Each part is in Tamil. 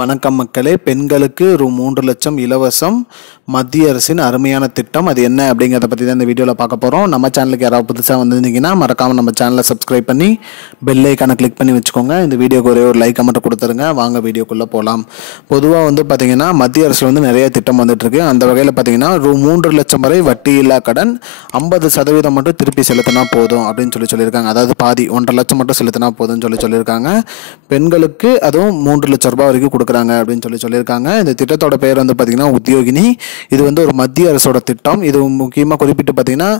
வணக்கம் மக்களே, பெண்களுக்கு ரூ. 3 லட்சம் இலவசம் மத்திய அரசின் அருமையான திட்டம். அது என்ன அப்படிங்கிறத பற்றி தான் இந்த வீடியோவில் பார்க்க போகிறோம். நம்ம சேனலுக்கு யாராவது புதுசாக வந்திருந்தீங்கன்னா மறக்காமல் நம்ம சேனலை சப்ஸ்கிரைப் பண்ணி பெல் ஐக்கானை கிளிக் பண்ணி வச்சுக்கோங்க. இந்த வீடியோக்கு ஒரே ஒரு லைக்கை மட்டும் கொடுத்துருங்க. வாங்க வீடியோக்குள்ளே போகலாம். பொதுவாக பார்த்தீங்கன்னா மத்திய அரசு நிறைய திட்டம் வந்துட்டுருக்கு. அந்த வகையில் பார்த்தீங்கன்னா ரூ. 3 லட்சம் வரை வட்டியில்லா கடன் 50% மட்டும் திருப்பி செலுத்தினா போதும் அப்படின்னு சொல்லியிருக்காங்க. அதாவது பாதி 1.5 லட்சம் மட்டும் செலுத்தினா போதும்னு சொல்லியிருக்காங்க. பெண்களுக்கு அதுவும் 3 லட்சம் ரூபாய் வரைக்கும் கொடுக்குறாங்க அப்படின்னு சொல்லியிருக்காங்க. இந்த திட்டத்தோட பேர் பார்த்தீங்கன்னா உத்தியோகினி. இது ஒரு மத்திய அரசோட திட்டம். இது முக்கியமாக குறிப்பிட்டு பார்த்தீங்கன்னா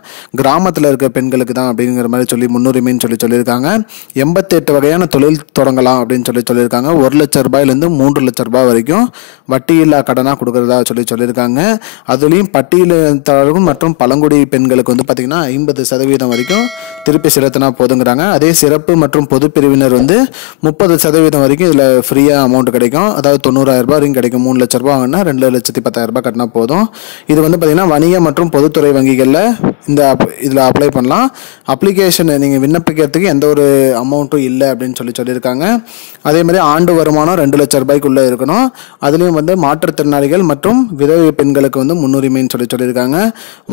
கிராமத்தில் இருக்க பெண்களுக்கு தான் அப்படிங்கிற மாதிரி முன்னுரிமைன்னு சொல்லியிருக்காங்க. 88 வகையான தொழில் தொடங்கலாம் அப்படின்னு சொல்லியிருக்காங்க. 1 லட்சம் ரூபாயிலிருந்து 3 லட்சம் ரூபாய் வரைக்கும் வட்டியில்லா கடனாக கொடுக்குறதா சொல்லியிருக்காங்க. அதுலேயும் பட்டியலினத்தவர்கள் மற்றும் பழங்குடி பெண்களுக்கு பார்த்தீங்கன்னா 50% வரைக்கும் திருப்பி செலுத்தினா போதுங்கிறாங்க. அதே சிறப்பு மற்றும் பொது பிரிவினர் 30% வரைக்கும் இதில் ஃப்ரீயாக அமௌண்ட் கிடைக்கும். அதாவது 90,000 ரூபாய் வரைக்கும் கிடைக்கும். 3 லட்ச ரூபாய் வாங்கினா 2,10,000 ரூபாய் கட்டினா போதும். இது பார்த்தீங்கன்னா வணிக மற்றும் பொதுத்துறை வங்கிகளில் இதில் அப்ளை பண்ணலாம். அப்ளிகேஷன் நீங்கள் விண்ணப்பிக்கிறதுக்கு எந்த ஒரு அமௌண்ட்டும் இல்லை அப்படின்னு சொல்லியிருக்காங்க. அதே மாதிரி ஆண்டு வருமானம் 2 லட்சம் ரூபாய்க்குள்ளே இருக்கணும். அதுலேயும் மாற்றுத்திறனாளிகள் மற்றும் விதவை பெண்களுக்கு முன்னுரிமைன்னு சொல்லியிருக்காங்க.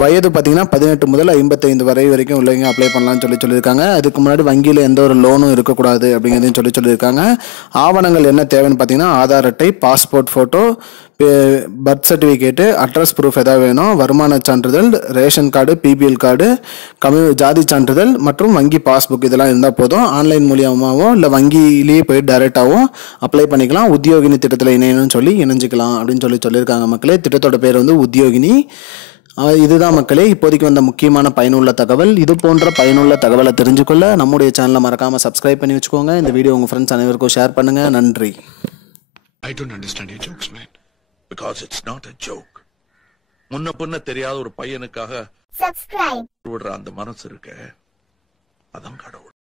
வயது பார்த்தீங்கன்னா 18 முதல் 55 வரைக்கும் உள்ளவங்க அப்ளை பண்ணலாம்னு சொல்லியிருக்காங்க. அதுக்கு முன்னாடி வங்கியில் எந்த ஒரு லோனும் இருக்கக்கூடாது அப்படிங்கிறதையும் சொல்லியிருக்காங்க. ஆவணங்கள் என்ன தேவைன்னு பார்த்தீங்கன்னா ஆதார் அட்டை, passport photo, birth certificate, address proof எதாவது வேணும், வருமான சான்றிதழ், ரேஷன் கார்டு, பிபிஎல் கார்டு, ஜாதி சான்றிதழ் மற்றும் வங்கி பாஸ்புக் இதெல்லாம் இருந்தால் போதும். ஆன்லைன் மூலியமாகவோ இல்லை வங்கியிலேயே போய் டைரெக்டாகவும் அப்ளை பண்ணிக்கலாம். உத்தியோகினி திட்டத்தில் இணையணும்னு இணைஞ்சிக்கலாம் அப்படின்னு சொல்லியிருக்காங்க. மக்களே, திட்டத்தோட பேர் உத்தியோகினி. இதுதான் மக்களே இப்போதைக்கு வந்த முக்கியமான பயனுள்ள தகவல். இது போன்ற பயனுள்ள தகவலை தெரிஞ்சுக்கொள்ள நம்முடைய சேனலை மறக்காமல் சப்ஸ்கிரைப் பண்ணி வச்சுக்கோங்க. இந்த வீடியோ உங்கள் ஃப்ரெண்ட்ஸ் அனைவருக்கும் ஷேர் பண்ணுங்கள். நன்றி. I don't understand your jokes, man. Because it's not a joke. முன்ன பின்ன தெரியாத ஒரு பையனுக்காக subscribe விடுற அந்த மனசு இருக்க, அதான் கடவுள்.